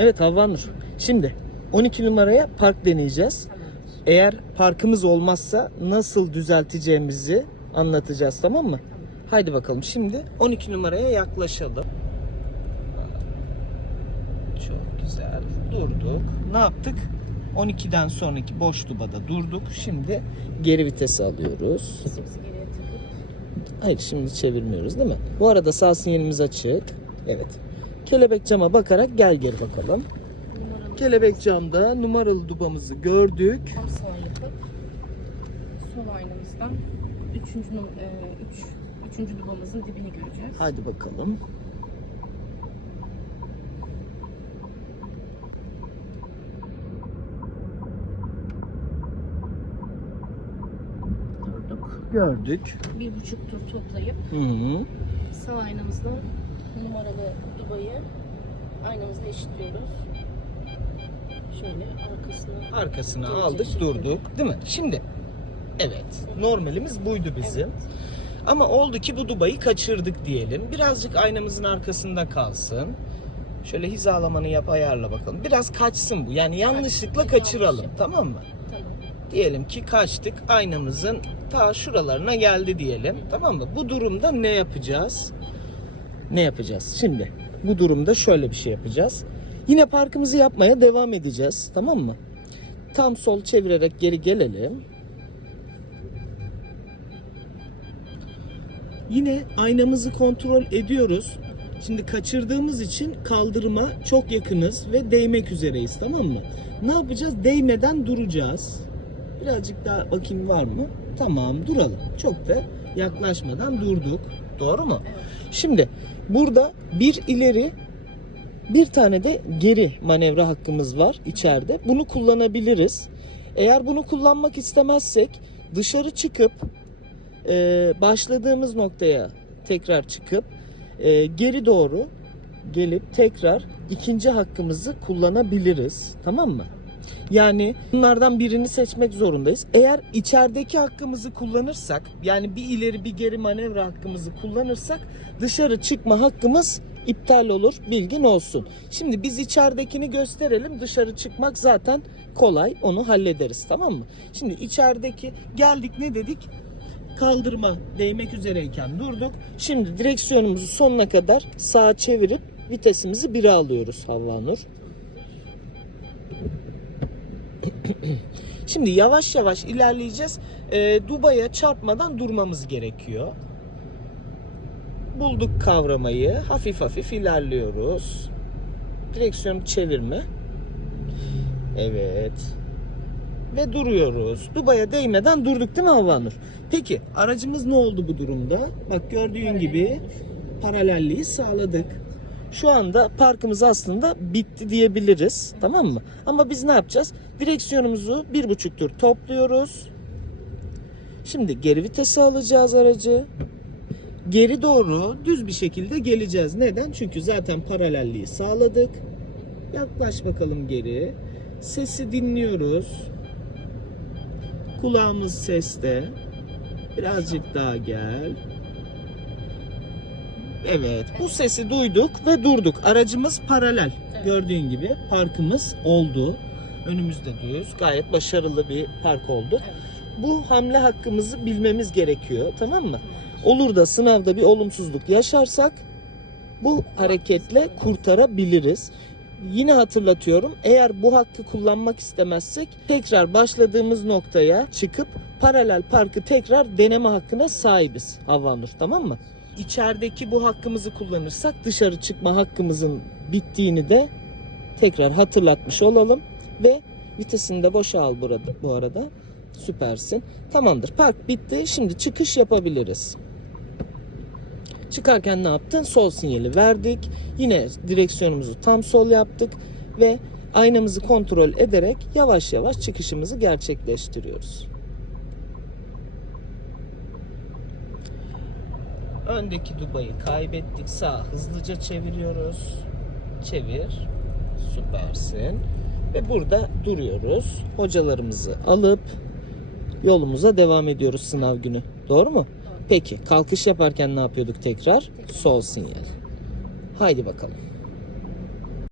Evet Havva Nur. Şimdi 12 numaraya park deneyeceğiz. Eğer parkımız olmazsa nasıl düzelteceğimizi anlatacağız tamam mı? Haydi bakalım şimdi 12 numaraya yaklaşalım. Çok güzel. Durduk. Ne yaptık? 12'den sonraki boş dubada durduk. Şimdi geri vitesi alıyoruz. Hayır şimdi çevirmiyoruz değil mi? Bu arada sağ sinyalimiz açık. Evet. Kelebek cama bakarak gel geri bakalım. numaralı Kelebek camda numaralı dubamızı gördük. tam sağ yapıp sol aynamızdan üçüncü, num- e, üç, üçüncü dubamızın dibini göreceğiz. Hadi bakalım. Gördük. Bir buçuk tur toplayıp Hı -hı. sağ aynamızdan numaralı dubayı aynamızla eşitliyoruz. Şöyle arkasına Arkasına Gelecek aldık şekilde. durduk. Değil mi? Şimdi evet. Normalimiz buydu bizim. Evet. Ama oldu ki bu dubayı kaçırdık diyelim. Birazcık aynamızın arkasında kalsın. Şöyle hizalamanı yap ayarla bakalım. Biraz kaçsın bu. Yani yanlışlıkla Yanlış kaçıralım. Tamam mı? Tamam. Diyelim ki kaçtık. Aynamızın ta şuralarına geldi diyelim. Tamam mı? Bu durumda ne yapacağız? Ne yapacağız? Şimdi bu durumda şöyle bir şey yapacağız. Yine parkımızı yapmaya devam edeceğiz. Tamam mı? Tam sol çevirerek geri gelelim. Yine aynamızı kontrol ediyoruz. Şimdi kaçırdığımız için kaldırıma çok yakınız ve değmek üzereyiz tamam mı? Ne yapacağız? Değmeden duracağız. Birazcık daha bakayım var mı? Tamam duralım. Çok da yaklaşmadan durduk. Doğru mu? Evet. Şimdi burada bir ileri bir tane de geri manevra hakkımız var içeride. Bunu kullanabiliriz. Eğer bunu kullanmak istemezsek dışarı çıkıp e, başladığımız noktaya tekrar çıkıp e, geri doğru gelip tekrar ikinci hakkımızı kullanabiliriz. Tamam mı? Yani bunlardan birini seçmek zorundayız. Eğer içerideki hakkımızı kullanırsak, yani bir ileri bir geri manevra hakkımızı kullanırsak dışarı çıkma hakkımız iptal olur. Bilgin olsun. Şimdi biz içeridekini gösterelim. Dışarı çıkmak zaten kolay. Onu hallederiz. Tamam mı? Şimdi içerideki geldik ne dedik? Kaldırma değmek üzereyken durduk. Şimdi direksiyonumuzu sonuna kadar sağa çevirip vitesimizi 1'e alıyoruz Havva Nur. Şimdi yavaş yavaş ilerleyeceğiz. Ee, Dubai'ye çarpmadan durmamız gerekiyor. Bulduk kavramayı. Hafif hafif ilerliyoruz. Direksiyonu çevirme. Evet. Ve duruyoruz. Dubai'ye değmeden durduk değil mi Havvanur? Peki aracımız ne oldu bu durumda? Bak gördüğün gibi paralelliği sağladık. Şu anda parkımız aslında bitti diyebiliriz. Tamam mı? Ama biz ne yapacağız? Direksiyonumuzu bir buçuk tur topluyoruz. Şimdi geri vitesi alacağız aracı. Geri doğru düz bir şekilde geleceğiz. Neden? Çünkü zaten paralelliği sağladık. Yaklaş bakalım geri. Sesi dinliyoruz. Kulağımız seste. Birazcık daha gel. Evet, bu sesi duyduk ve durduk. Aracımız paralel. Evet. Gördüğün gibi parkımız oldu. Önümüzde düz. Gayet başarılı bir park oldu. Evet. Bu hamle hakkımızı bilmemiz gerekiyor. Tamam mı? Olur da sınavda bir olumsuzluk yaşarsak bu hareketle kurtarabiliriz. Yine hatırlatıyorum. Eğer bu hakkı kullanmak istemezsek tekrar başladığımız noktaya çıkıp paralel parkı tekrar deneme hakkına sahibiz. Havvanur tamam mı? İçerideki bu hakkımızı kullanırsak dışarı çıkma hakkımızın bittiğini de tekrar hatırlatmış olalım ve vitesini de boşa al burada bu arada. Süpersin. Tamamdır. Park bitti. Şimdi çıkış yapabiliriz. Çıkarken ne yaptın? Sol sinyali verdik. Yine direksiyonumuzu tam sol yaptık ve aynamızı kontrol ederek yavaş yavaş çıkışımızı gerçekleştiriyoruz. Öndeki dubayı kaybettik. Sağ hızlıca çeviriyoruz. Çevir. Süpersin. Ve burada duruyoruz. Hocalarımızı alıp yolumuza devam ediyoruz sınav günü. Doğru mu? Peki kalkış yaparken ne yapıyorduk tekrar? Sol sinyal. Haydi bakalım.